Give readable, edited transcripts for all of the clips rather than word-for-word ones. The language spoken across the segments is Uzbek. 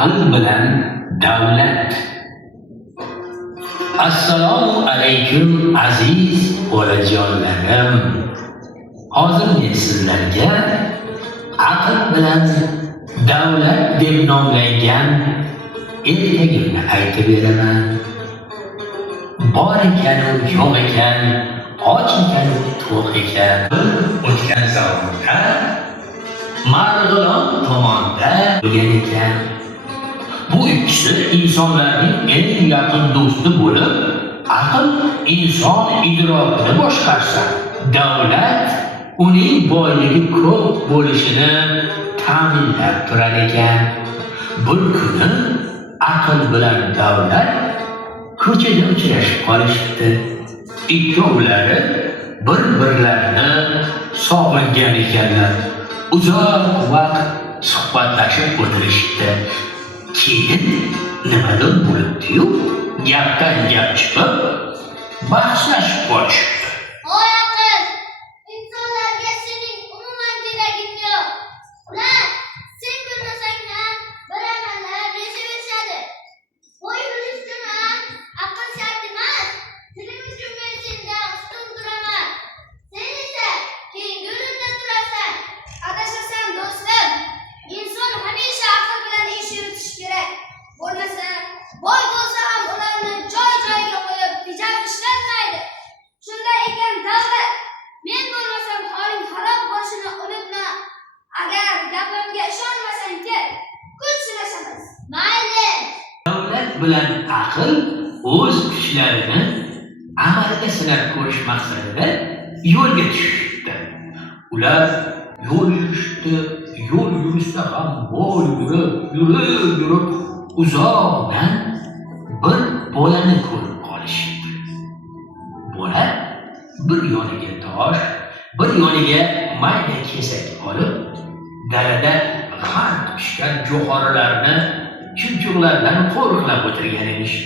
aql bilan davlat. Assalomu alaykum aziz bolajonlarim. Hozir men sizlarga aql bilan davlat deb nomlangan ertagimni aytib beraman. Bor ekan, yo'q ekan, och ekan, to'q ekan. O'tgan zamonda Marg'ilon tomonda bo'lgan ekan. Bu ikkisi insonlarning eng yaqin do'sti bo'lib, aql inson idrokini boshqarsa, davlat uning boyligi ko'p bo'lishini ta'minlab turar ekan. Bir kuni aql bilan davlat ko'chada uchrashib qolishdi. Ikkovlari bir-birlarini sog'ingan ekanlar. Uzoq vaqt suhbatlashib o'tirishdi. Keyin nimadir bo'libdi-yu, gapdan gap chiqib, bahslashib qolishdi. Voy aql, insonlarga sening umuman keraging yo'q. Ular sen bilmasang ham bir amallab yashayverishadi. Voy bilishdim ham, aql shart emas. Tiling uchun men sendan ustun turaman. Sen esa keyingi o'rinda turasan. Adashasan do'stim. Inson hamisha aql bilan ish yuritish kerak. Bo'lmasa, boy bo'lsa ham ularni joy-joyiga qo'yib tejab ishlatmaydi. Shunday ekan davlat, men bo'lmasam holing xarob bo'lishini unutma. Agar gapimga ishonmasang kel, kuch sinashamiz. Mayli. Davlat bilan aql o'z kuchlarini amalga sinab ko'rish maqsadida yo'lga tushishdi. Ular yo'l yurishdi. Yo'l yurishda ham boy yurib uzoqdan bir bolani ko'rib qolishdi. Bola bir yoniga tosh, bir yoniga mayda kesak olib, dalada g'arq pishgan jo'xorilarni chumchuqlardan qo'riqlab o'tirgan emish.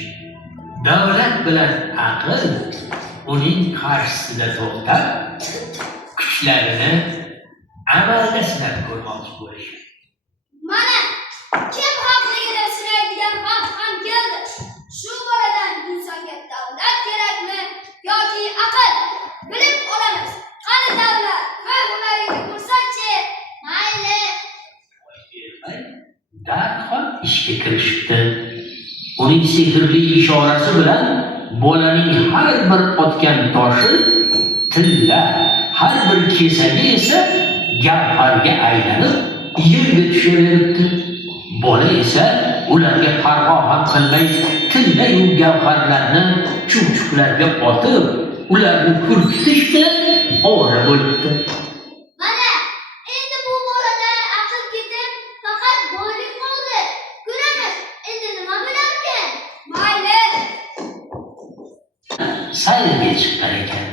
Davlat bilan aql uning qarshisida to'xtab, kuchlarini amalda sinab ko'rmoqchi bo'lishdi. Mana kim haqligini sinaydigan vaqt ham keldi. Shu boladan insonga davlat kerakmi yoki aql? Bilib olamiz. Qani davlat, qo'y hunaringni ko'rsatchi. Mayli. Darhol ishga kirishdi. Uning sehrli ishorasi bilan bolaning har bir otgan toshi tilla, har bir kesagi esa gavharga aylanib yerga tushaveribdi. Bola esa ularga parvo ham qilmay tilla-yu gavharlarni chumchuqlarga otib, ularni purkitish bilan ovora bo'libdi. Mana endi bu boladan aql ketib, faqat boylik qoldi. Ko'ramiz, endi nima bo'larkan? Mayli. Sayrga chiqqan ekan.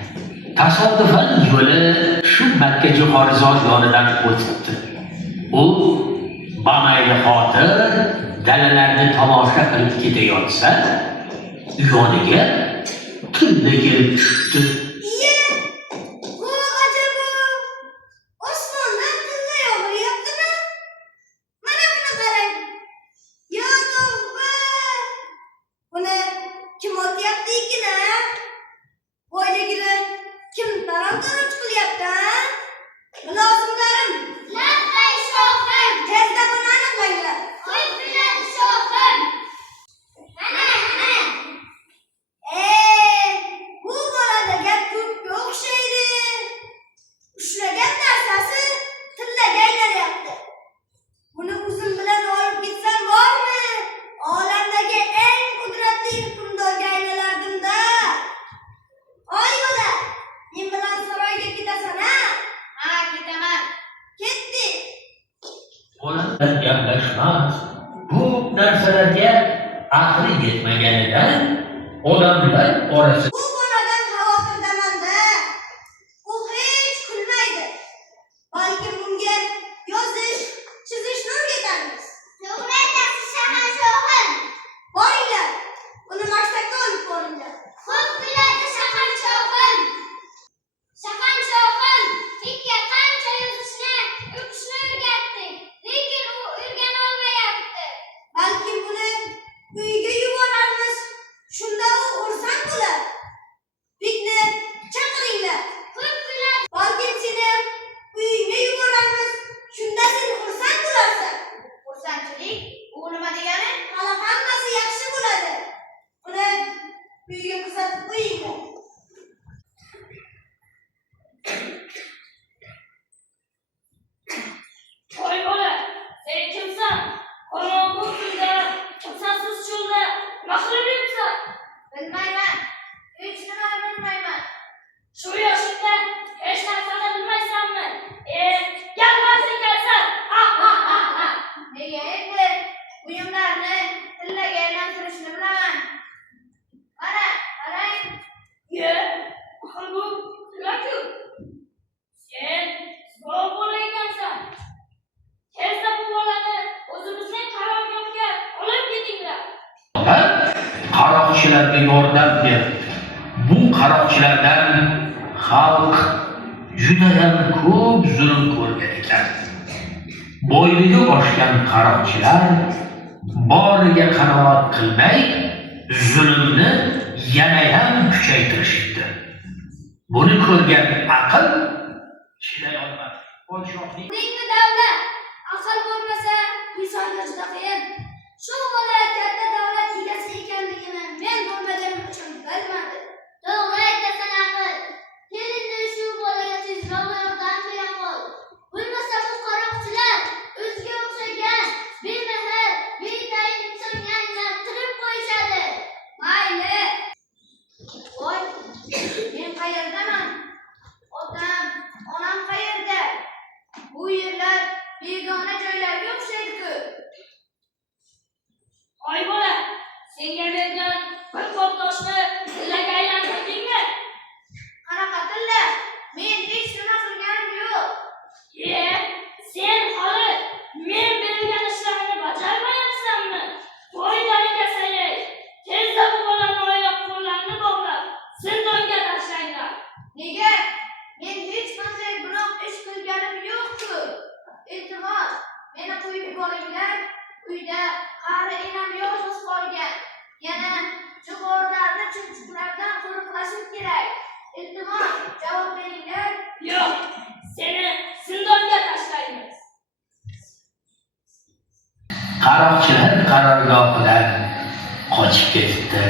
Tasodifan yo'li shu Makka Jo'xorizor yonidan o'tibdi. U bamayli xotir dalalarni tomosha qilib ketayotsa, yoniga tilla kelib tushdi. Bu ajoyib. Osmondan tilla yog'iryaptimi? Mana buni qarang. Yo tavba. Buni kim otyapti ekan? Boyligini kim taraf-taraf qilyapti? Mulozimlarim, labbay shohim. Tezda buni aniqlanglar. Qo'y biladi shohim. Mana. Bu bolada gap ko'pga o'xshaydi. Ushlagan narsasi tillaga aylanayapti. Buni o'zim bilan olib ketsam bormi? Olamdagi eng qudratli hukmdorga aylanardim-da. Oy bola, men bilan saroyga ketasan-a? Ha, ketaman. Ketdik. Bola bilan gaplashmas. Bu narsalarga aqli yetmaganidan odamlar orasida Bu boladan xavotirdaman-da. U hech kulmaydi. Balki bunga yozish, chizishni o'rgatamiz. To'g'ri aytasiz, Shaman shohim. Boringlar, uni maktabga olib boringlar. Xo'p biladi, Shaman shohim. Shaman shohim, itga qancha yozishni, o'qishni o'rgatdik, lekin u o'rgana olmayapti. Balki uyma. Voy bola, sen kimsan? Qorong'u kunda, kimsasiz cho'lda nima qilib yuribsan? Bilmayman. Hech nima bilmayman. Shu yoshingda hech narsani bilmaysanmi? Galvasi kelsan. Ha ha ha ha. Nega endi buyumlarni tillaga aylantirishni bilaman. Mana, qarang. Ye, axir bu tilaku. Sen zo'r bola ekansan. Tezda bu bolani o'zimizning qarorgohga olib ketinglar. Qaroqchilarga yordam ber. Bu qaroqchilardan xalq judayam ko'p zulm ko'rgan ekan. Bo'yligi oshgan qaroqchilar boriga qanoat qilmay, zulmni yanayam kuchaytirishdi. Buni ko'rgan aql chiday olmadi. Podshohning Bugungi davlat aql bo'lmasa, insonga juda qiyin. Shu bola katta davlat egasi ekanligini men bo'lmaganim uchun bilmadi. To'g'ri aytasan aql. Kelinni shu bolaga tezroq yordam bera qol. Bo'lmasa bu qaroqchilar o'ziga o'xshagan bemehr, betayin insonga aylantirib qo'yishadi. Mayli. Voy, men qayerdaman? Otam, onam qayerda? Bu yerlar begona joylarga o'xshaydi-ku. Voy bola, senga bergan bir qop toshni tillaga aylantirdingmi? Qanaqa tilla? Men hech nima qilganim yo'q. Ye, sen hali men bergan ishlarni bajarmayapsanmi? Voy dalaga sayay, tezda bu bolani oyoq qo'llarini bog'lab, zindonga tashlanglar. Nega? Men hech qanday gunoh ish qilganim yo'q-ku. Iltimos, meni qo'yib yuboringlar. Uyda qari enam yolg'iz qolgan. Yana chug'urlarni chumchuqlardan qo'riqlashim kerak. Iltimos, javob beringlar. Yo'q, seni zindonga tashlaymiz. qaroqchilar qarorgohidan qochib ketdi.